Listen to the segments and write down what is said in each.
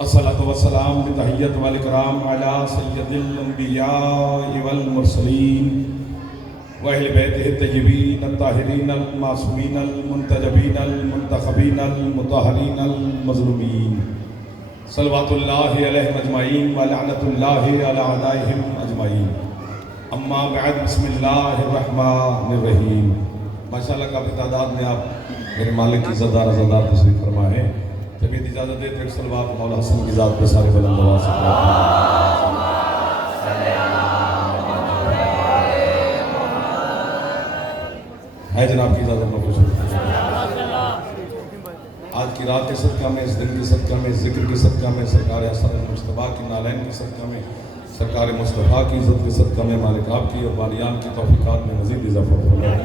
अस्सलातु वस्सलाम बितहिय्यत वल इकराम अला सय्यदिल अंबिया वल मुरसलीन व अहले बैतिहि तय्यबीन अत्ताहिरीन अल मासूमीन अल मुंतजबीन अल मुंतखबीन अल मुतहहरीन अल मज़लूमीन सल्लल्लाहु अलैहि अजमईन व लअनतुल्लाहि अला अदाइहिम अजमईन। अम्मा बअद बिस्मिल्लाहिर रहमानिर रहीम। माशाअल्लाह काफ़ी तादाद में आप मेरे मालिक की ज़दार तशरीफ़ फरमा है। तबीयत इजाज़त दे तो एक सलवात मौला हसन की ज़ात पे सारे बुलंद आवाज़ से है जनाब की इजाज़त में कुछ आज की रात के सदका में, इस दिन के सदका में, इस जिक्र के सदका में, सरकार हसन मुश्तबा की नालैन के सदका में, सरकार मुस्तफ़ा की इज़्ज़त के सदका में, मालिक आपकी और बानियान की तौफ़ीक़ात में मज़ीद इज़ाफ़ा फरमाए।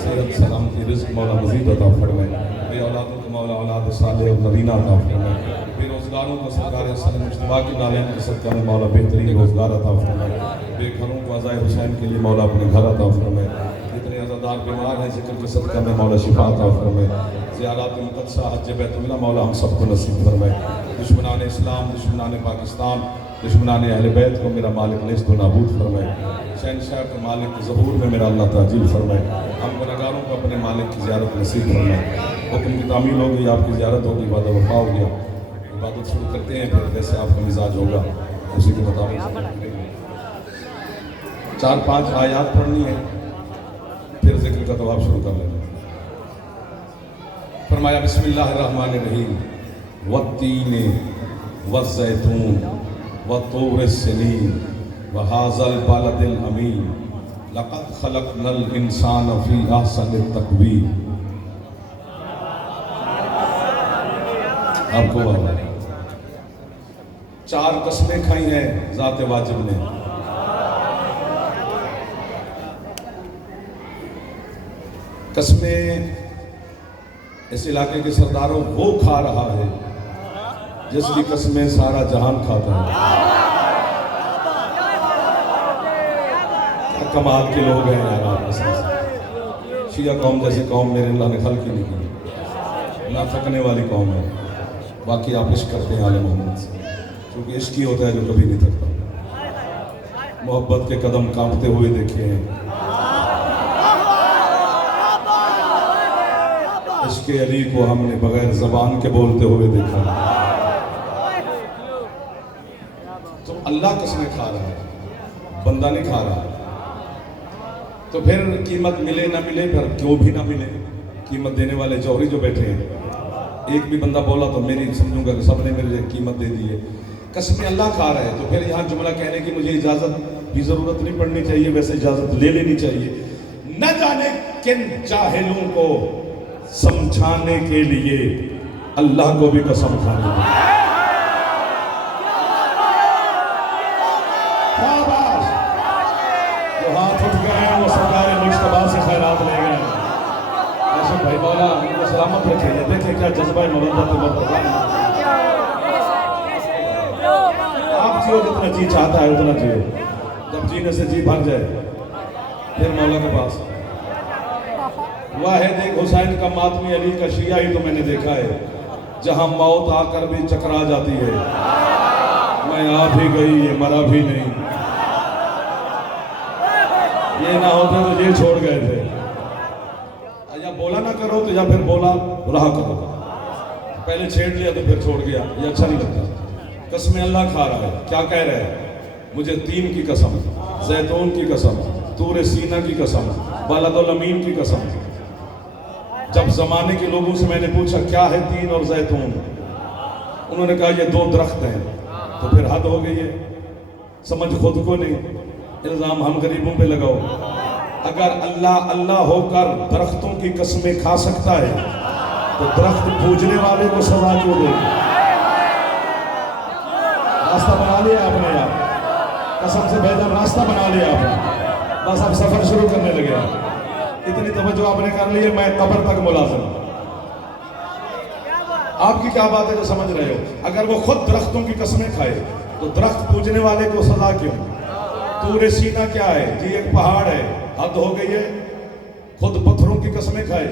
सेहत सलामती रिज़्क़ मौला मज़ीद अता फरमाए। बे औलादों को मौला औलाद सालेह और नबीना अता फरमाए। बेरोज़गारों को सरकार हसन मुश्तबा की नालैन के सदका में मौला बेहतरीन रोज़गार अता फरमाए। बेघरों को अज़ाए हुसैन के लिए मौला अपने घर अता फरमाए। जितने अज़ादार बीमार हैं ज़िक्र के सदका में मौला शिफा अता फरमाए। ज़ियारत मुक़द्दसा हज बैतुल्लाह मौला हम सबको नसीब फरमाए। दुश्मनान इस्लाम, दुश्मनान पाकिस्तान, दुश्मनान अहले बैत को मेरा मालिक नेस्त व नाबूद फरमाए। शहनशाह के मालिक के ज़हूर में मेरा अल्लाह ताजील फरमाए। हम गुनहगारों को अपने मालिक की ज़ियारत नसीब फरमाए। हुक्म की तामील हो गई, आपकी ज़ियारत होगी, वादा वफा हो गया। इबादत शुरू करते हैं, फिर जैसे आपका मिजाज होगा उसी के मुताबिक 4-5 आयात पढ़नी है, फिर जिक्र का दवाब शुरू कर लेना। फरमाया बिस्मिल्लाहिर्रहमानिर्रहीम। वत्तीने वज़्ज़ैतून वतूर सिनीन वहाज़ल बालदिल अमीन लक़द ख़लक़नल इंसान फ़ी अहसनि तक़वीम। आपको 4 कसमें खाई हैं ज़ात वाजिब ने। कसमें इस इलाके के सरदारों वो खा रहा है जिसकी कसमें सारा जहान खाता है। क्या कमाल के लोग हैं यार आप। शिया कौम जैसी कौम मेरे अल्लाह ने खल्क ही नहीं की, ना थकने वाली कौम है। बाकी आप इश्क करते हैं आले मोहम्मद से, क्योंकि इश्क ही होता है जो कभी नहीं थकता। मोहब्बत के कदम कांपते हुए देखे हैं, इश्क अली को हमने बगैर ज़बान के बोलते हुए देखा। तो अल्लाह कसमें खा रहा है, बंदा नहीं खा रहा। तो फिर कीमत मिले ना मिले, फिर क्यों भी ना मिले, कीमत देने वाले जौहरी जो बैठे हैं, एक भी बंदा बोला तो मेरी समझूंगा कि सबने मेरे कीमत दे दी है। कसमें अल्लाह खा रहा है, तो फिर यहाँ जुमला कहने की मुझे इजाज़त की ज़रूरत नहीं पड़नी चाहिए, वैसे इजाज़त ले लेनी चाहिए। न जाने किन जाहिलों को समझाने के लिए अल्लाह को भी कसम खानी है। जो हाथ उठ गए हैं वो सरकार मुश्तबा से खैरात ले गए। ऐसे भाई मौला उनको सलामत रखे। देखे क्या जज्बा मोहब्बत आप जियो, जितना जी चाहता है उतना जियो। जब जीने से जी भाग जाए फिर मौला के पास वाहिद एक हुसैन का मातमी अली का शिया ही तो मैंने देखा है, जहां मौत आकर भी चकरा जाती है। मैं आ भी गई, ये मरा भी नहीं। ये ना होते तो ये छोड़ गए थे। या बोला ना करो तो या फिर बोला रहा करो। पहले छेड़ लिया तो फिर छोड़ गया, ये अच्छा नहीं लगता। कसमें अल्लाह खा रहा है। क्या कह रहे हैं? मुझे तीन की कसम, जैतून की कसम, तूर सीना की कसम, बालदुल अमीन की कसम। जब जमाने के लोगों से मैंने पूछा क्या है तीन और जैतून, उन्होंने कहा ये 2 दरख्त हैं। तो फिर हद हो गई है, समझ खुद को नहीं, इल्जाम हम गरीबों पे लगाओ। अगर अल्लाह अल्लाह होकर दरख्तों की कसमें खा सकता है तो दरख्त पूजने वाले को सजा क्यों देगा? रास्ता बना लिया आपने यार, कसम से बेहतर रास्ता बना लिया आपने। बस अब सफर शुरू करने लगे। इतनी तवज्जो आपने कर ली है, मैं कब्र तक मुलाजिम। आपकी क्या बात है जो समझ रहे हो? अगर वो खुद दरख्तों की कसमें खाए तो दरख्त पूजने वाले को सजा क्यों? तूरे सीना क्या है जी? एक पहाड़ है, हद हो गई है। खुद पत्थरों की कसमें खाए।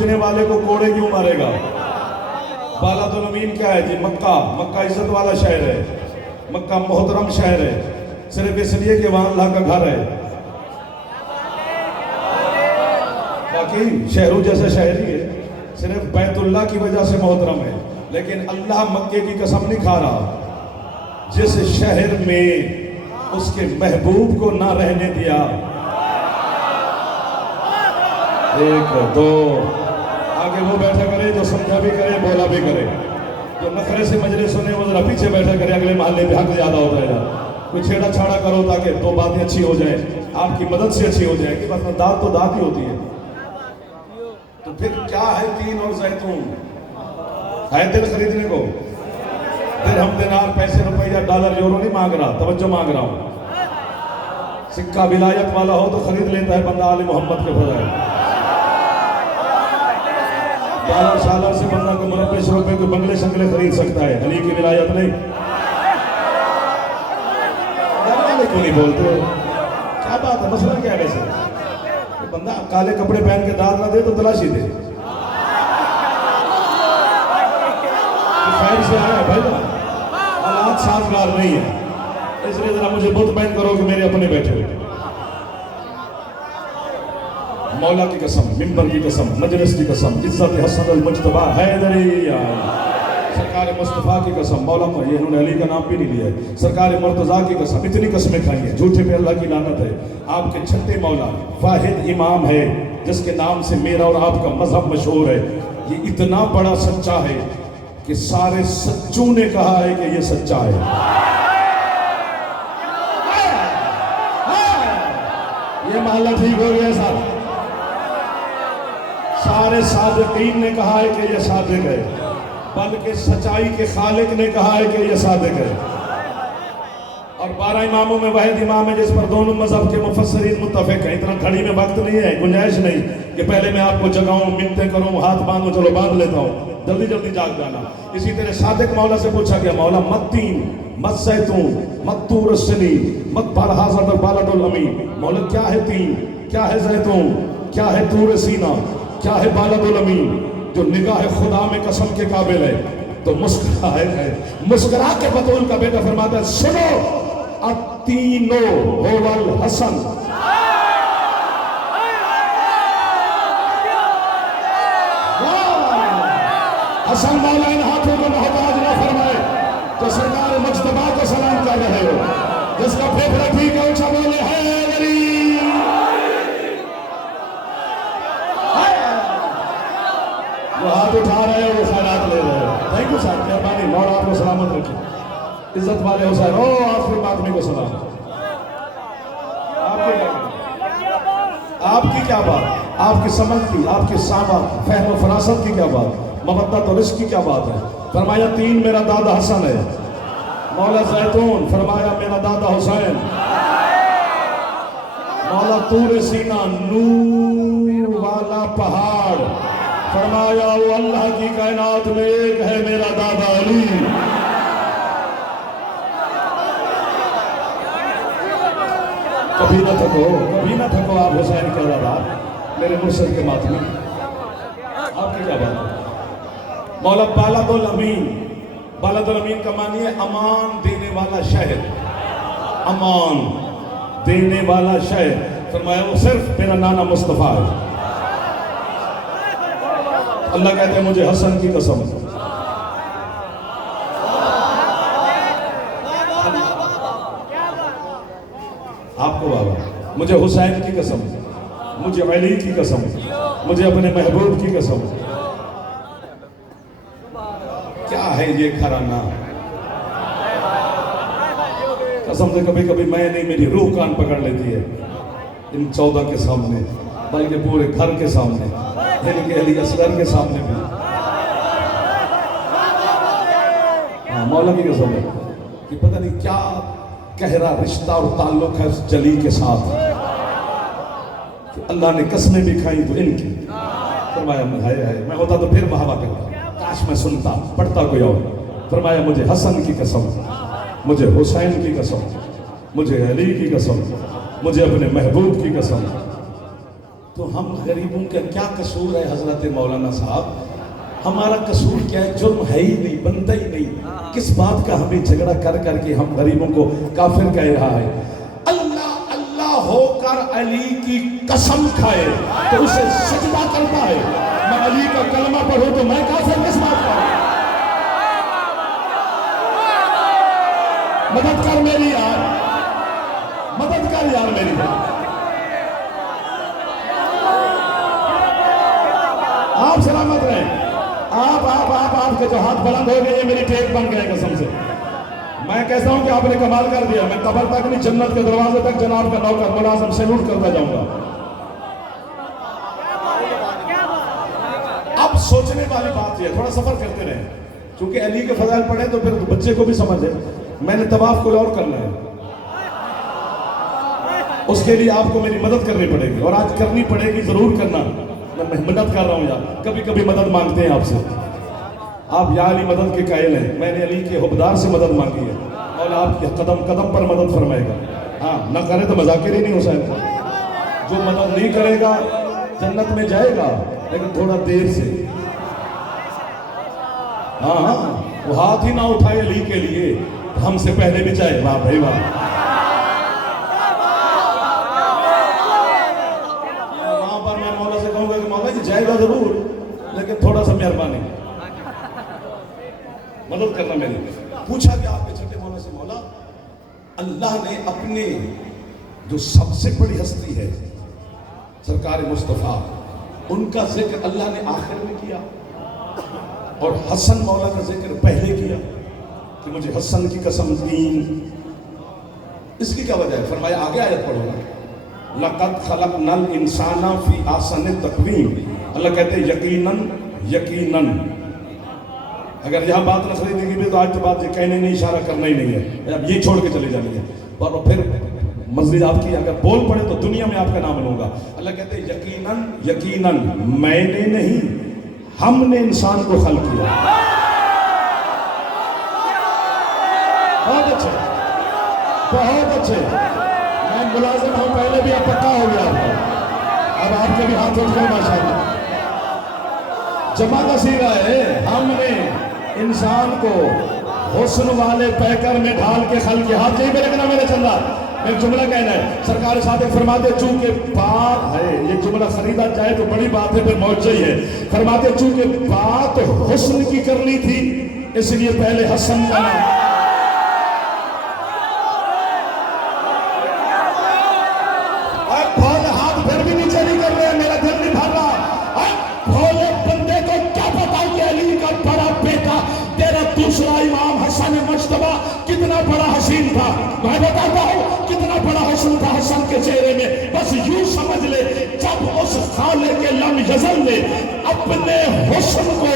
पूजने वाले को कोड़े क्यों मारेगा? बालादुल अमीन क्या है जी? मक्का। मक्का इज्जत वाला शहर है, मक्का मोहतरम शहर है, सिर्फ इसलिए कि वहां अल्लाह का घर है। बाकी शहरों जैसा शहर ही है, सिर्फ बैतुल्लाह की वजह से मोहतरम है, लेकिन अल्लाह मक्के की कसम नहीं खा रहा। जिस शहर में उसके महबूब को ना रहने दिया, एक दो आगे वो बैठा करे जो समझा भी करे बोला भी करे, जो नखरे से मजलिस सुने वो जरा पीछे बैठा करे, अगले मोहल्ले में हक ज्यादा होता है। कोई छेड़ा छाड़ा करो ताकि दो बातें अच्छी हो जाए, आपकी मदद से अच्छी हो जाएगी, बस दाद तो दाद ही होती है। तो फिर क्या है तीन और जैतून? है दिल खरीदने को? दिरहम दिनार पैसे रुपया डॉलर यूरो नहीं मांग रहा, तवज्जो मांग रहा हूं। सिक्का विलायत वाला हो तो खरीद लेता है बंदा आले मोहम्मद के बजाय। डॉलर सालर से बंदा को मुरब्बे रुपए के बंगले शंगले खरीद सकता है, अली की विलायत नहीं। क्यों नहीं बोलते? क्या बात है? मसला क्या है वैसे? बंदा काले कपड़े पहन के दाद ना दे तो तलाशी दे। खैर से आया भाई, हालात साजगार नहीं है, इसलिए जरा मुझे बुत बैन करो कि मेरे अपने बैठे हुए। मौला की कसम, मिंबर की कसम, मजलिस की कसम, इज्जत हसन अल मुज्तबा हैदरी, सरकार मुस्तफ़ा की कसम, मौला को ये इन्होंने अली का नाम भी नहीं लिया है, सरकार मुर्तज़ा की कसम, इतनी कसमें खाई हैं, झूठे पे अल्लाह की लानत है। आपके छठे मौला वाहिद इमाम है जिसके नाम से मेरा और आपका मजहब मशहूर है। ये इतना बड़ा सच्चा है कि सारे सच्चों ने कहा है कि ये सच्चा है। ये मामला ठीक हो गया साहब। सारे सादिकीन ने कहा है कि ये सादिक है, बल्कि सच्चाई के खालिक ने कहा है कि ये सादिक है। और 12 इमामों में वाहिद इमाम है जिस पर दोनों मजहब के मुफस्सिरीन मुत्तफिक हैं। इतना घड़ी में वक्त नहीं है, गुंजाइश नहीं कि पहले मैं आपको जगाऊं, मिन्नतें करूं, हाथ बांधो, चलो बांध लेता हूं, जल्दी जल्दी जाग जाना। इसी तरह सादिक मौला से पूछा गया, मौला मत तीन, मत सैतून, मत तूर सनी, मत बालहाज़त और बालादुल अमीन, मौला क्या है तीन, क्या है जैतून, क्या है तूर सीना, क्या है बालादुल अमीन, जो निगाह खुदा में कसम के काबिल है। तो मुस्कुरा के बतूल का बेटा फरमाता है, सुनो अतीनो होवल हसन, हसन मौला इन हाथों को मोहताज ना फरमाए तो सरकार मुज्तबा को सलाम कर रहे हो, जिसका फेफड़ा ठीक है ऊंचा बोले हैदरी। जो हाथ उठा रहे हो वो खैरात ले रहे हो। थैंक यू साहब, मेहरबानी, मौला आपको सलामत रखे। इज्जत वाले हुसैन, ओ आखिरी आदमी को सलाम। आपकी क्या बात, आपकी समझ की, आपकी सामा फहम फरासत की क्या बात, मवद्दत और इश्क की क्या बात है। फरमाया तीन मेरा दादा हसन है, मौला जैतून फरमाया मेरा दादा हुसैन, मौला तूर सीना नूर वाला पहाड़ फरमाया वो अल्लाह की कायनात में एक है मेरा दादा अली। कभी ना थको, कभी ना थको आप हुसैन के दादा, मेरे मुर्शिद के मातमी। आपकी क्या बात है? मौला बालादुल अमीन, बालादुल अमीन का मानिए अमान देने वाला शहर, अमान देने वाला शहर। फरमाया वो सिर्फ मेरा नाना मुस्तफा है। अल्लाह कहते हैं मुझे हसन की कसम, आपको बाबा, मुझे हुसैन की कसम, मुझे अली की कसम, मुझे अपने महबूब की कसम। क्या है ये घराना? कसम से कभी कभी मैं नहीं, मेरी रूह कान पकड़ लेती है इन 14 के सामने, बल्कि पूरे घर के सामने, इनके अली असगर के सामने भी। हाँ, मौला की कसम है कि पता नहीं क्या गहरा रिश्ता और ताल्लुक है उस जली के साथ कि अल्लाह ने कसमें भी खाई तो इनकी। फरमाया मैं होता तो फिर वहां करता, काश मैं सुनता, पढ़ता कोई और। फरमाया मुझे हसन की कसम, मुझे हुसैन की कसम, मुझे अली की कसम, मुझे अपने महबूब की कसम। तो हम गरीबों का क्या कसूर है हजरत मौलाना साहब? हमारा कसूर क्या है? जुर्म है ही नहीं, बनता ही नहीं। किस बात का हमें झगड़ा कर करके हम गरीबों को काफिर कह रहा है? अल्लाह अल्लाह होकर अली की कसम खाए तो उसे सजदा करता है। मैं अली का कलमा पढ़ूं तो मैं काफिर किस बात का? मदद कर मेरी यार, मदद कर यार मेरी। आप सलामत रहें। आपके जो हाथ बुलंद हो गए, ये मेरी टेक बन गए कसम से। मैं कहता हूं कि आपने कमाल कर दिया। मैं कब्र तक नहीं, जन्नत के दरवाजे तक जनाब का नौकर मुलाजिम सैल्यूट करता जाऊंगा। अब सोचने वाली बात है, थोड़ा सफर करते रहे, क्योंकि अली के फजाइल पढ़े तो फिर बच्चे को भी समझ है। मैंने तवाफ को और करना है, उसके लिए आपको मेरी मदद करनी पड़ेगी, और आज करनी पड़ेगी, जरूर करना। मैं मदद कर रहा हूं यार, कभी कभी मदद मांगते हैं आपसे, आप या अली मदद के कायल हैं। मैंने अली के हुबदार से मदद मांगी है, और आपके कदम कदम पर मदद फरमाएगा। हाँ, ना करे तो मजाकिर ही नहीं हो सकता। जो मदद नहीं करेगा जन्नत में जाएगा, लेकिन थोड़ा देर से। हाँ, वो हाथ ही ना उठाए अली के लिए, हमसे पहले भी चाहे। वाह भाई वाह। वहां पर मैं मौला से कहूंगा कि मौला जी जाएगा जरूर, लेकिन थोड़ा सा मेहरबानी मदद करना मेरी। पूछा गया आपके छोटे मौला से, मौला अल्लाह ने अपने जो सबसे बड़ी हस्ती है सरकार मुस्तफा, उनका जिक्र अल्लाह ने आखिर में किया, और हसन मौला का जिक्र पहले किया कि मुझे हसन की कसम दीन। इसकी क्या वजह है? फरमाया, आगे आयत पढ़ूंगा, लक़द खलक़नल इंसाना फी आसन तक़वीम। अल्लाह कहते हैं यकीनन यकीनन। अगर यहाँ बात न खरीदेगी भी तो आज तो बात कहने नहीं, इशारा करना ही नहीं है, अब ये छोड़ के चले जानी है। और फिर मस्जिद आपकी अगर बोल पड़े तो दुनिया में आपका नाम लूंगा। अल्लाह कहते हैं यकीनन यकीनन मैंने नहीं, हमने इंसान को खल्क किया। बहुत अच्छे, बहुत अच्छे। मैं मुलाजिम हूं, पहले भी अब पक्का हो गया आपका, अब आपके भी हाथ उठ गए माशाअल्लाह। जमा का सीगा है, हमने इंसान को हुस्न वाले पैकर में ढाल के खल के। हाथ यही मेरे मेरे चंदा एक जुमला कहना है, सरकार सादिक फरमाते चूंकि बात है, ये जुमला खरीदा जाए तो बड़ी बात है, फिर मौजूद है। फरमाते चूंकि बात हुस्न की करनी थी, इसलिए पहले हसन का नाम। भोले हाथ फिर भी नीचे नहीं कर रहे, मेरा दिल नहीं भर रहा। भोले बंदे को क्या पता कि अली का बड़ा बेटा तेरा दूसरा इमाम हसन मुश्तबा कितना बड़ा हसीन था। मैं बताता हूँ कितना बड़ा हुस्न था हसन के चेहरे में। बस यूं समझ ले, जब उस खाले के लम यजल ने अपने हुस्न को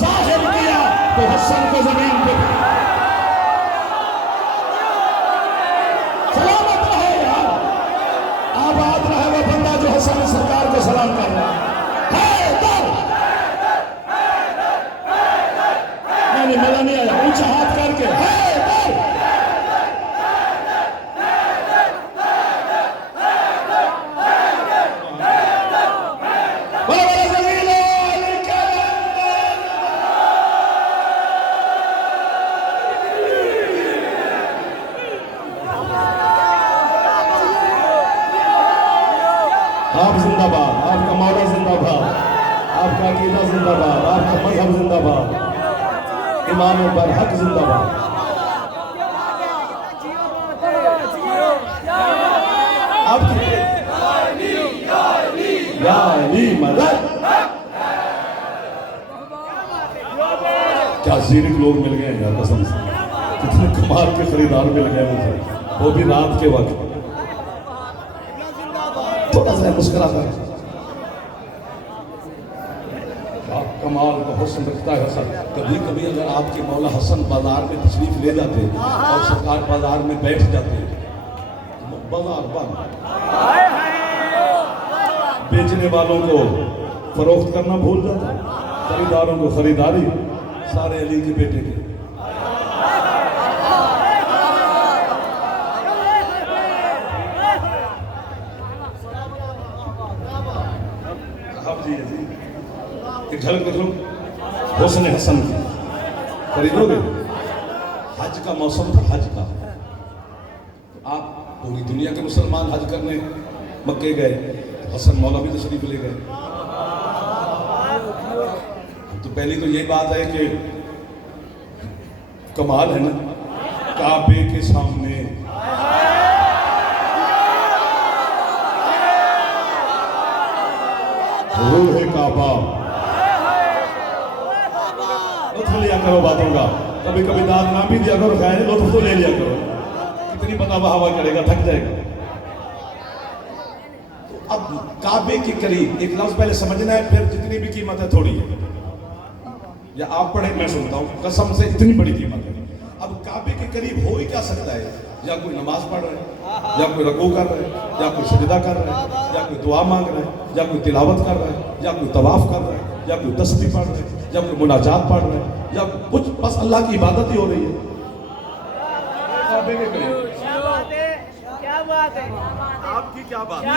जाहिर किया तो हसन को जमीन पे सलामत रहे यार, आबाद रहे वो बंदा जो हसन सरकार को सलाम कर रहा है। नहीं, मेरा नहीं आया, ऊंचा हाथ करके आप जिंदाबाद, आपका मौला जिंदाबाद, आपका अकीदा जिंदाबाद, आपका मजहब जिंदाबाद, इमाम बरहक जिंदाबाद। आपकी या अली मदद। क्या जीरिक लोग मिल गए यार कसम से, कितने कमाल के खरीदार मिल गए मुझे, वो भी रात के वक्त। थोड़ा सा मुस्कुराता है, कमाल का हुस्न रखता है हसन। कभी कभी अगर आपके मौला हसन बाजार में तशरीफ ले जाते और सरकार बाजार में बैठ जाते, बाजार बंद, बेचने वालों को फरोख्त करना भूल जाता, खरीदारों को खरीदारी, सारे अली के बेटे के। एक झलक देख लो हुस्न हसन की, खरीदोगे? हज का मौसम था, हज का। आप पूरी दुनिया के मुसलमान हज करने मक्के गए, तो हसन मौला भी तशरीफ ले गए। तो पहली तो ये बात है कि कमाल है ना, काबे के सामने रूह काबा। लुत्फ लिया करो बातों का, कभी कभी दाद ना भी दिया करो, खैर लुत्फ तो ले लिया करो। कितनी बता हवा करेगा, थक जाएगा। तो अब काबे के करीब, एक लफ्ज पहले समझना है, फिर जितनी भी कीमत है थोड़ी है, या आप पढ़े मैं सुनता हूं, कसम से इतनी बड़ी कीमत है। अब काबे के करीब हो ही क्या सकता है? या कोई नमाज पढ़ रहा है, या कोई रकू कर रहा है, या कोई सजदा कर रहा है, या कोई दुआ मांग रहा है, या कोई तिलावत कर रहा है, या कोई तवाफ कर रहा है, या कोई तस्बीह पढ़ रहा है, या कोई मुनाजात पढ़ रहा है, या कुछ बस अल्लाह की इबादत ही हो रही है काबे के करीब। क्या बात है, आपकी क्या बात है?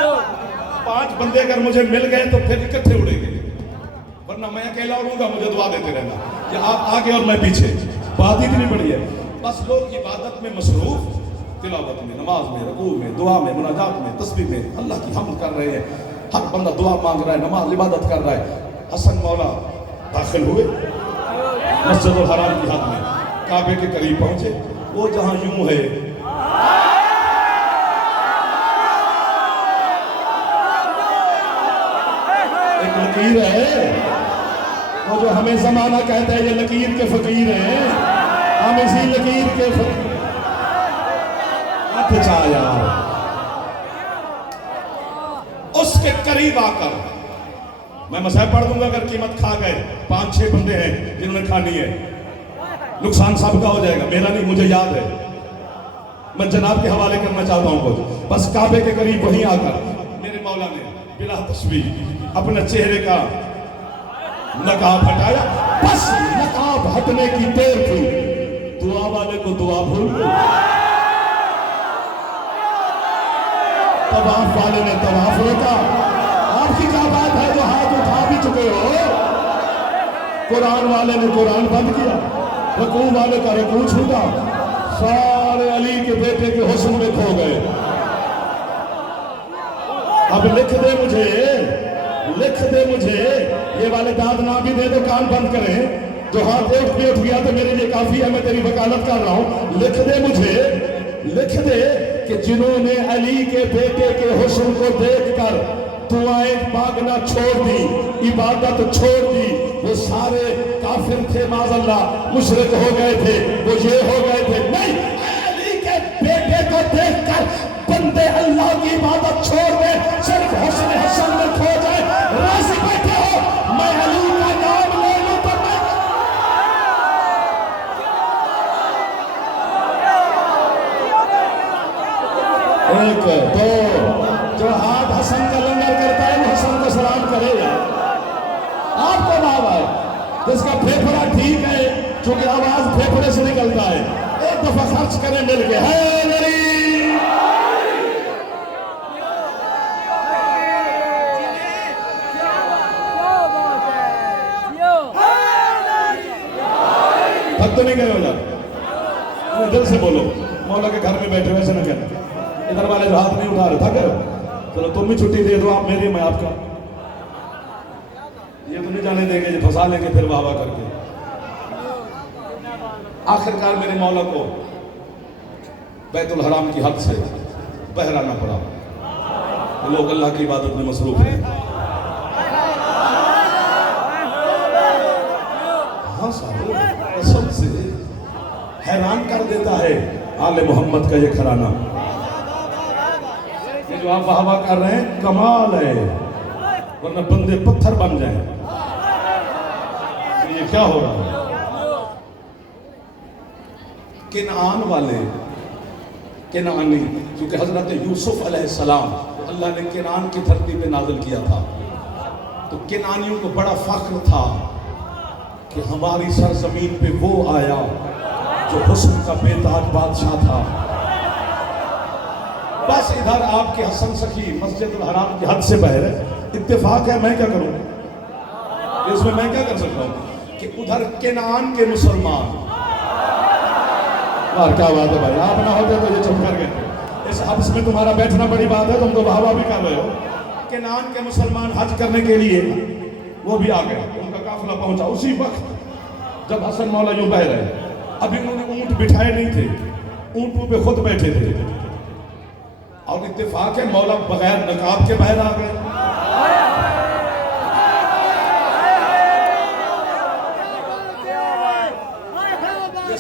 5 बंदे अगर मुझे मिल गए तो फिर इकट्ठे उड़ेंगे, वरना मैं अकेला उड़ूंगा, मुझे दुआ देते रहना कि आप आगे और मैं पीछे। बात ही इतनी बड़ी है। बस लोग इबादत में मसरूफ, तिलावत में, नमाज में, रकू में, दुआ में, मुनाजात में, तस्बीह में अल्लाह की हम्द कर रहे हैं। हर बंदा दुआ मांग रहा है, नमाज इबादत कर रहा है। हसन मौला दाखिल हुए मस्जिदुल हराम की हद में, काबे के करीब पहुंचे। वो जहां यूं है, एक लकीर है, वो जो हमें जमाना कहता है ये लकीर के फकीर हैं, हम इसी लकीर के अच्छा यार, उसके करीब आकर मैं मसहब पढ़ दूंगा अगर कीमत खा गए। 5-6 बंदे हैं जिन्होंने खानी है, नुकसान सबका हो जाएगा, मेरा नहीं, मुझे याद है। मैं जनाब के हवाले करना चाहता हूं कुछ। बस काबे के करीब वहीं आकर मेरे मौला ने बिला तस्बीह अपने चेहरे का नकाब हटाया। बस नकाब हटने की देर थी, दुआ वाले को दुआ भूल गई, तवाफ वाले ने तवाफ रोका। आपकी क्या बात है जो हाथ उठा भी चुके हो? कुरान वाले ने कुरान बंद किया, रकू वाले का रकू छूटा, सारे अली के बेटे के हुस्न में खो गए। अब लिख दे मुझे, लिख दे मुझे, ये वाले दाद ना भी दे दो, कान बंद करें। जो हाथ उठ गया तो मेरे लिए काफी है, मैं तेरी वकालत कर रहा हूं। लिख दे मुझे, लिख दे कि जिन्होंने अली के बेटे के हुस्न को देखकर दुआएं मांगना छोड़ दी, इबादत छोड़ दी, वो सारे काफिर थे, माज़अल्लाह मुशरिक हो गए थे, वो ये हो गए थे। नहीं, अली के बेटे को देखकर बंदे अल्लाह की इबादत छोड़ दे, सिर्फ हुस्न हसन में खो जाए। राजी बैठे हो, मैं अली का नाम ले लूं तो मैं एक दो, जो हाथ हसन का लंगर करता है वो हसन को सलाम करेगा। आपको भाव है, जिसका फेफड़ा ठीक है, क्योंकि आवाज फेफड़े से निकलता है, एक दफा खर्च करें मिल के, है मेरी थक तो नहीं गए हो यार? दिल से बोलो, मौला के घर में बैठे हुए ऐसे न कहना। इधर वाले जो हाथ नहीं उठा रहे, थक गए? चलो तुम भी छुट्टी दे दो, आप मेरी, मैं आपका। ये तो नहीं जाने देंगे, ये फंसा लेंगे फिर वाह वाह करके। आखिरकार मेरे मौला को बैतुल हराम की हद से बहराना पड़ा। लोग अल्लाह की इबादत में मसरूफ हैं। हाँ साहब, कसम से हैरान कर देता है आले मोहम्मद का ये घराना। ये जो आप वाह वाह कर रहे हैं कमाल है, वरना बंदे पत्थर बन जाए। तो ये क्या हो रहा है? किनान वाले, किनानी, क्योंकि हजरत यूसुफ अलैहिस्सलाम तो अल्लाह ने किनान की धरती पे नाज़िल किया था, तो किनानियों को बड़ा फख्र था कि हमारी सरजमीन पे वो आया जो हुस्न का बेताज बादशाह था। बस इधर आपके हसन सखी मस्जिदुल हराम की हद से बह रहे, इत्तेफाक है, मैं क्या करूं? इसमें मैं क्या कर सकता हूँ कि उधर केनान के मुसलमान, और क्या बात है भाई, आप ना होते तो ये चुप कर गए। इस हब्स में तुम्हारा बैठना बड़ी बात है, तुम तो वाह भी कर रहे हो। केनान के मुसलमान हज करने के लिए वो भी आ गए, उनका काफिला पहुंचा उसी वक्त जब हसन मौला यूं बह रहे। अभी उन्होंने ऊंट बिठाए नहीं थे, ऊंटों पे खुद बैठे थे, और इत्तेफाक है मौला बगैर नकाब के बाहर आ गए।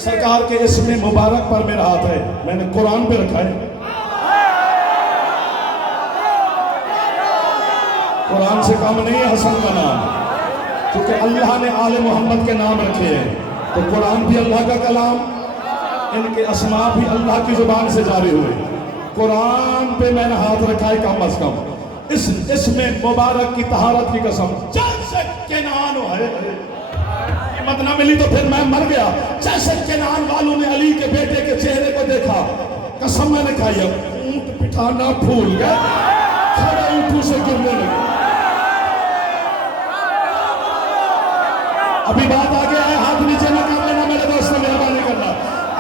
सरकार के इसमें मुबारक पर मेरा हाथ है, मैंने कुरान पे रखा है। कुरान से कम नहीं है हसन का नाम, क्योंकि अल्लाह ने आले मोहम्मद के नाम रखे हैं, तो कुरान भी अल्लाह का कलाम, इनके अस्मा भी अल्लाह की जुबान से जारी हुए। कुरान पे मैंने हाथ रखा है कम अज कम। इसमें मुबारक की तहारत की कसम, जैसे केनान है, हिम्मत ना मिली तो फिर मैं मर गया। जैसे केनान वालों ने अली के बेटे के चेहरे को देखा, कसम मैंने खाई, अब ऊंट बिठाना भूल गए, खड़े ऊंटों से गिरने लगे। अभी बात आ गया है, हाथ नीचे ना कर लेना मेरे दोस्त, मेहरबानी करना।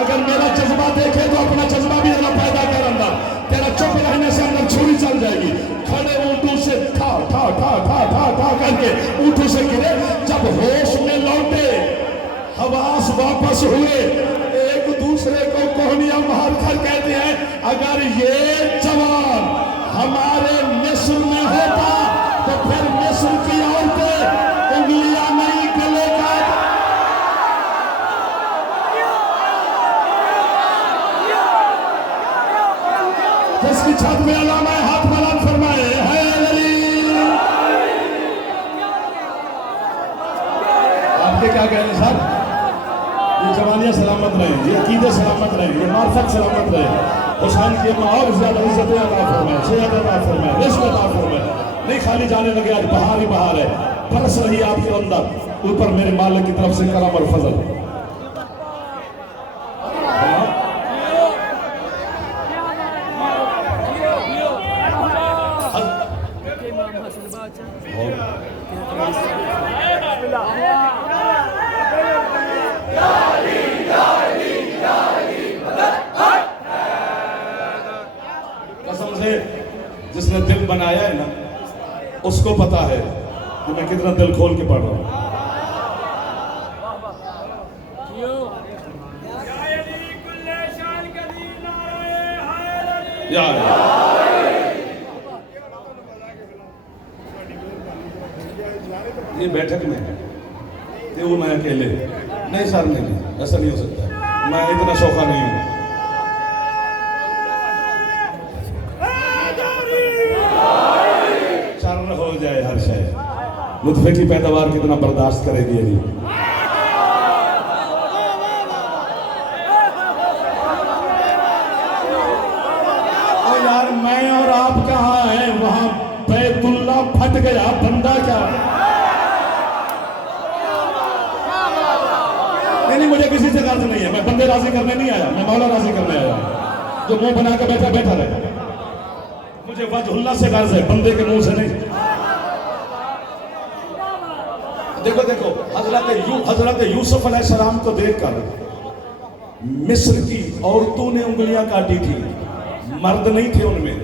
अगर मेरा जज्बा देखे तो अपना जज्बा भी जरा पैदा कर अंदर, तेरा चुप रहने से अंदर छुरी चल जाएगी। खड़े ऊंटों से ठा ठा ठा ठा ठा ठा करके ऊंटों से गिरे। जब होश में लौटे, हवास वापस हुए, एक दूसरे को कोहनियां मार कर कहते हैं, अगर ये जवान हमारे मिस्र में होता तो फिर मिस्र की औरतें उंगलियां नहीं गलेगा। जिसकी छत में अल्लाह में हाथ बुलंद फरमाए, है अली। आपके क्या कहने साहब, ये जवानियां सलामत रहे, ये अकीदे सलामत रहे, ये मार्फत सलामत रहे। हुसैन की अम्मा और ज्यादा इज्जतें अता फरमाए, सेहत अता फरमाए, रिज़्क़ अता फरमाए। नहीं खाली जाने लगे, आज बहार ही बहार है, बरस रही है आपके अंदर, ऊपर मेरे मालिक की तरफ से करम और फजल। कसम से जिसने दिल बनाया है ना, उसको पता है कि मैं कितना दिल खोल के पढ़ रहा हूं। ये बैठक में है, ये वो मैं अकेले नहीं सर, नहीं ऐसा नहीं हो सकता, मैं इतना शौका नहीं हूं। चर्र हो जाए हर शय, लुत्फे की पैदावार कितना बर्दाश्त करेगी अली। और यार मैं और आप कहाँ हैं, वहां बैतुल्ला फट गया, बंदा क्या। नहीं, मुझे किसी से गर्ज नहीं है, मैं बंदे राजी करने नहीं आया, मैं मौला राजी करने आया। जो मुंह बना के बैठा बैठा रहे, मुझे वजहुल्लाह से गर्ज है, बंदे के मुंह से नहीं। देखो देखो, हजरत यूसुफ अलैहिस्सलाम को देखकर मिस्र की औरतों ने उंगलियां काटी थी, मर्द नहीं थे उनमें।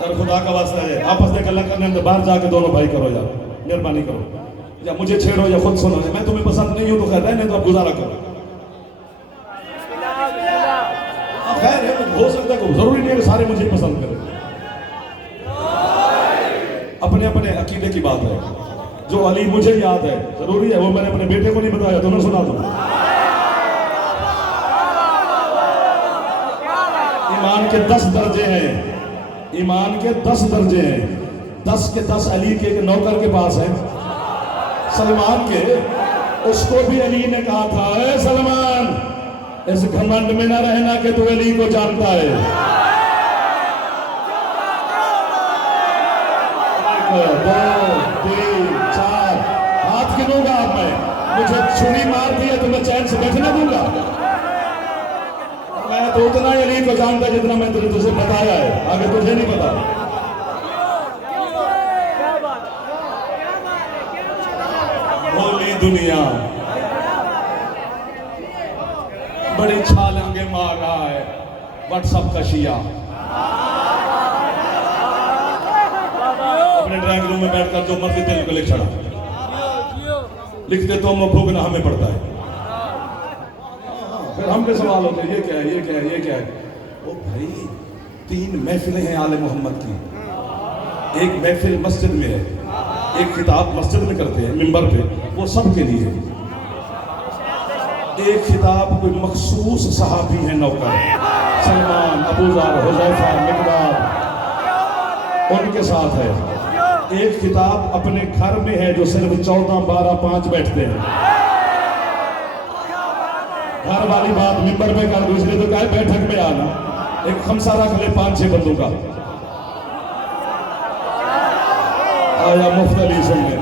और खुदा का वास्ता है, आपस में गल्ला करने अंदर बाहर जाके दोनों भाई करो यार, मेहरबानी करो, या मुझे छेड़ो या खुद सुनो। मैं तुम्हें पसंद नहीं हूं तो खैर नहीं, तो आप गुजारा करो। खैर है, हो सकता है, जरूरी नहीं है कि सारे मुझे पसंद करें, अपने अपने अकीदे की बात है। जो अली मुझे याद है, जरूरी है वो मैंने अपने बेटे को नहीं बताया, तो मैं सुना दूं। ईमान के 10 दर्जे हैं, ईमान के 10 दर्जे हैं, 10 के 10 अली के एक नौकर के पास है, सलमान के। उसको भी अली ने कहा था, ए सलमान, इस घमंड में न रहना कि तू अली को जानता है। 1 2 3 4 हाथ गिनूंगा अब मैं, मुझे छुरी मार दी है तो मैं चैन से बैठने दूंगा। मैं तो उतना ही अली को जानता जितना मैं तुझे बताया है, आगे तुझे नहीं पता। दुनिया, बड़ी छालांगे मार रहा है व्हाट्सएप का शिया। अपने ड्राइंग रूम में बैठकर जो मर्जी दिल को लिख छड़ा, लिखते तो हम भोगना हमें पड़ता है। फिर हमसे सवाल होते हैं ये क्या है, ये क्या है, ये क्या है। ओ भाई, 3 महफिलें हैं आले मोहम्मद की। एक महफिल मस्जिद में है, एक खिताब मस्जिद में करते हैं मिंबर पे, वो सबके लिए है। एक खिताब कोई मखसूस सहाबी है, नौकर सलमान, अबू ज़र, हुज़ैफा, मिक़दाद, उनके साथ है। एक खिताब अपने घर में है जो सिर्फ 14, 12, 5 बैठते हैं। घर वाली बात मिंबर में कर दो, इसलिए तो कहे बैठक में आना। एक खमसा रख ले 5-6 बंदों का, आया मुफ्त अली सुनने।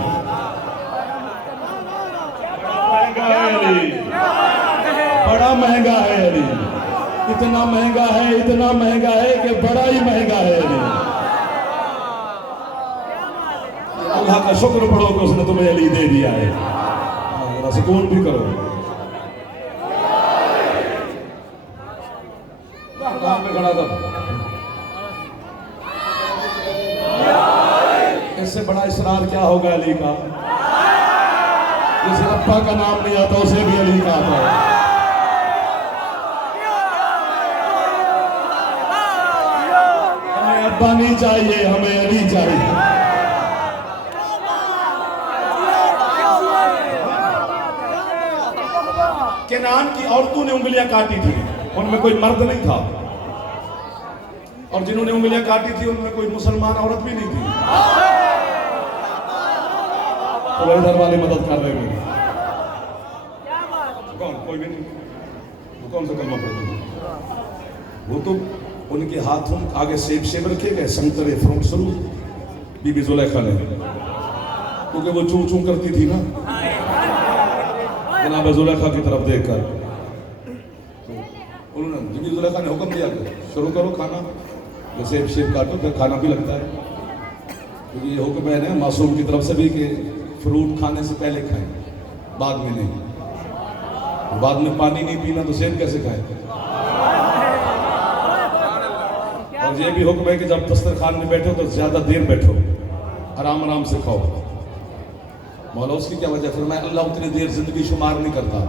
बड़ा महंगा है अली, इतना महंगा है, इतना महंगा है कि बड़ा ही महंगा है अली। अल्लाह का शुक्र पढ़ो कि उसने तुम्हें अली दे दिया है। जरा सुकून भी करो। कहाँ पे खड़ा था? इससे बड़ा इसरार क्या होगा अली का? जिसे अब्बा का नाम नहीं आता उसे भी अली का आता है। हमें अब्बा नहीं चाहिए, हमें अली चाहिए। केनान की औरतों ने उंगलियां काटी थी, उनमें कोई मर्द नहीं था, और जिन्होंने उंगलियां काटी थी उनमें कोई मुसलमान औरत भी नहीं थी। तो इधर वाले मदद कर रहे हैं। कौन? कोई भी नहीं। वो कौन सा कलमा पढ़ते हैं? वो तो उनके हाथों आगे सेब रखे गए, संतरे, फ्रूट स्वरूप बीबी जुलेखा ने, क्योंकि वो चूं चूं करती थी ना जनाब जुलेखा की तरफ देखकर। तो उन्होंने बीबी जुलेखा ने हुक्म दिया कि शुरू करो खाना, जैसे सेब काटो फिर खाना भी लगता है, क्योंकि ये हुक्म है ना मासूम की तरफ से भी कि फ्रूट खाने से पहले खाएं, बाद में नहीं। बाद में पानी नहीं पीना तो सेब कैसे खाएं? और ये भी हुक्म है कि जब दस्तरखान में बैठो तो ज्यादा देर बैठो, आराम आराम से खाओ। मौला उसकी क्या वजह? फिर मैं अल्लाह उतनी देर जिंदगी शुमार नहीं करता,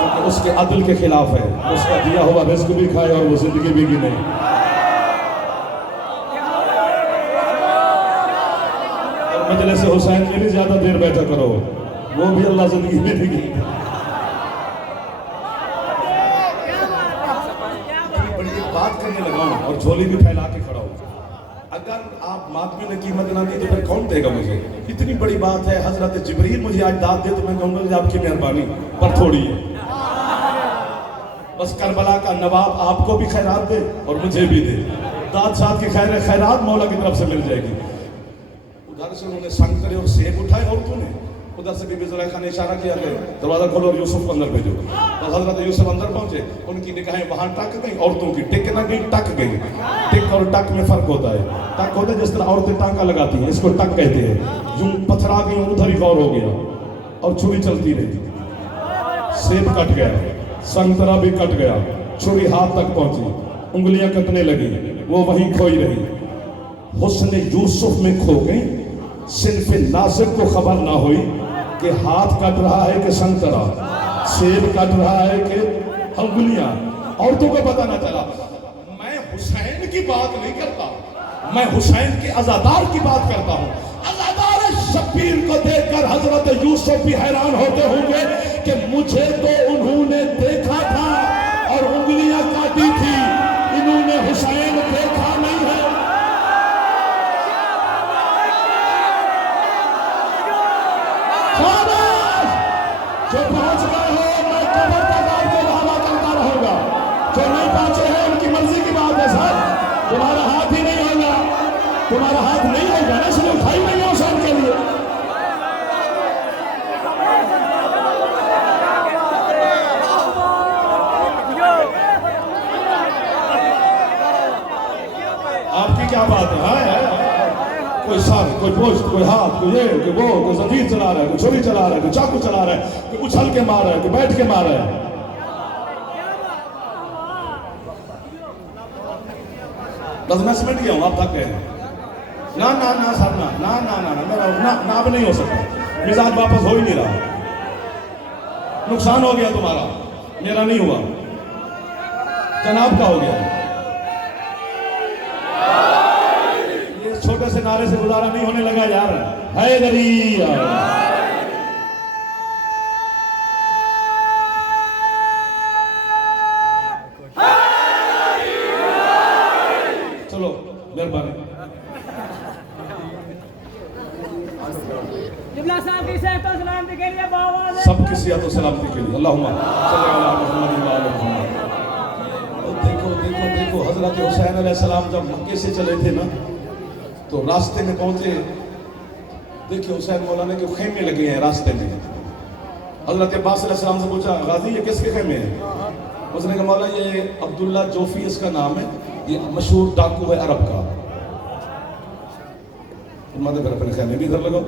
क्योंकि उसके अदल के खिलाफ है। उसका दिया हुआ रिस्क भी खाए और वो जिंदगी भी गिने। और मजलिस हुसैन में भी ज्यादा देर बैठा करो, वो भी अल्लाह जिंदगी में नहीं गिने। बड़ी बात करने लगा और झोली भी फैला के खड़ा हो। अगर आप मातमी ने कीमत ना दी तो फिर कौन देगा मुझे? इतनी बड़ी बात है, हजरत जिब्रील मुझे आज दाद दे तो मैं कहूँगा आपकी मेहरबानी पर थोड़ी है। बस करबला का नवाब आपको भी खैरात दे और मुझे भी दे। दाद साथ की खैरात मौला की तरफ से मिल जाएगी। उधर से उन्होंने संतरे और सेब उठाए औरतों ने, उधर से बीबी जुलेखा ने इशारा किया कि दरवाजा खोलो और यूसुफ को अंदर भेजो। तो हजरत यूसुफ अंदर पहुंचे, उनकी निगाहें वहां टक गई, औरतों की टिक ना गई, टक गई। टिक और टक में फर्क होता है। टक होता है जिस तरह औरतें टांका लगाती हैं, इसको टक कहते हैं। यूं पथरा गई, उधर ही गौर हो गया और छुरी चलती रही। सेब कट गया, संतरा भी कट गया, छुरी हाथ तक पहुंची, उंगलियां कटने लगी, वो वहीं खोई रही। हुस्न यूसुफ में खो गई, सिन्फ नाज़िक को खबर ना हुई कि हाथ कट रहा है कि संतरा, सेब कट रहा है कि अंगुलियां। औरतों को पता ना चला। मैं हुसैन की बात नहीं करता, मैं हुसैन के अज़ादार की बात करता हूँ। अज़ादार शब्बीर को देखकर हजरत यूसुफ भी हैरान होते होंगे कि मुझे तो उन्होंने देखा था और उंगलियां काटी थी, इन्होंने हुसैन देखा नहीं है। जो पहुंच गए हो मैं कब्र तक आपको वादा करता रहूंगा, जो नहीं पहुंचे हैं उनकी मर्जी की बात है। सर तुम्हारा हाथ ही नहीं होगा, तुम्हारा हाथ नहीं होगा ना, इसलिए उठाई नहीं हो हुसैन के लिए। आपकी क्या बात है? कोई सर, कोई पोस्ट, कोई हाथ, कोई ये, कोई वो, कोई जंजीर चला रहा है, कोई छुरी चला रहा है, कोई चाकू चला रहा है, कोई उछल के मार रहा है, कोई बैठ के मार रहा है। बस मैं समझ गया हूँ, आप थक गए। ना ना ना सर, ना ना ना ना ना मेरा ना अब नहीं हो सकता। मिजाज वापस हो ही नहीं रहा। नुकसान हो गया तुम्हारा, मेरा नहीं हुआ, जनाब का हो गया। ये छोटे से नारे से गुजारा नहीं होने लगा यार। हैदरी चलो, मेहरबानी। जिब्ला साहब की सेहत और सलामती के लिए बाबा सबकी सेहत और सलामती के लिए अल्लाहुम्मा सल्ली अला मुहम्मद व आले मुहम्मद। देखो देखो देखो, हजरत हुसैन अलैहिस्सलाम जब मक्के से चले थे ना, तो रास्ते में पहुंचे। देखिए हुसैन मौलाना के खेमे लगे हैं रास्ते में। हजरत अब्बास अलैहिस्सलाम से पूछा, गाजी ये किसके खेमे हैं? उसने कहा मौला ये अब्दुल्ला जोफी इसका नाम है, ये मशहूर डाकू है अरब का। मत फिर अपने खेमे भी इधर लगाओ।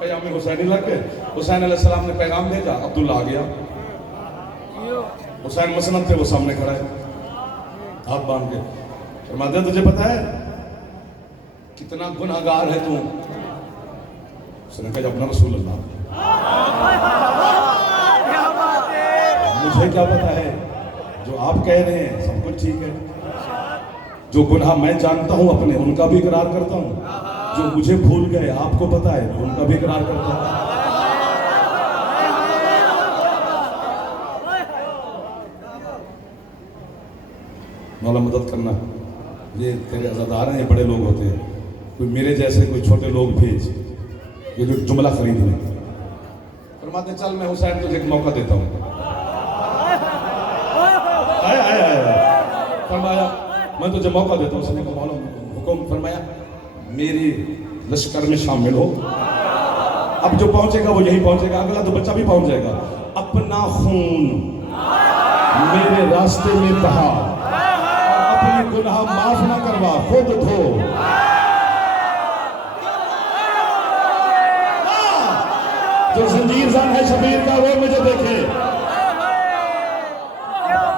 पैगाम हुसैनी लग गए। हुसैन अलैहिस्सलाम ने पैगाम भेजा, अब्दुल्ला आ गया। हुसैन मसनद थे, वो सामने खड़ा है हाथ बांध के। फरमाते तुझे पता है कितना गुनहगार है तू? उसने कहा अपना रसूल अल्लाह, मुझे क्या पता है, जो आप कह रहे हैं सब कुछ ठीक है। जो गुनाह मैं जानता हूं अपने, उनका भी इकरार करता हूं। जो मुझे भूल गए आपको पता है, उनका भी इकरार करता हूं। मौला मदद करना, ये तेरे अज़ादार हैं, ये बड़े लोग होते हैं, कोई मेरे जैसे कोई छोटे लोग भेज, ये जो जुमला खरीद लें। फरमाते चल मैं हुसैन तुझे एक मौका देता हूँ। आया आया आया फरमाया मैं तुझे मौका देता हूँ। उसने कहा मौला हुक्म। फरमाया मेरे लश्कर में शामिल हो। अब जो पहुंचेगा वो यही पहुंचेगा, अगला तो बच्चा भी पहुंच जाएगा। अपना खून मेरे रास्ते में बहा, अपने गुनाह माफ ना करवा, खुद धो। जो जंजीर जन है शबीर का वो मुझे देखे,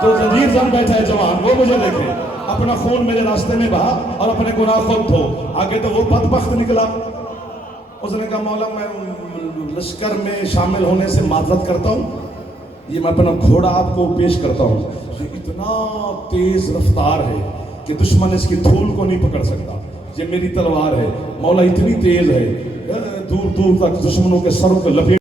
जो जंजीर जन बैठा है जवान वो मुझे देखे। अपना खून मेरे रास्ते में बहा और अपने गुनाह खुद धो। आगे तो वो बदबख्त निकला। उसने कहा मौला मैं लश्कर में शामिल होने से माजरत करता हूँ, ये मैं अपना घोड़ा आपको पेश करता हूँ। ये इतना तेज रफ्तार है कि दुश्मन इसकी धूल को नहीं पकड़ सकता। ये मेरी तलवार है मौला, इतनी तेज है दूर दूर तक दुश्मनों के सरों को लपेट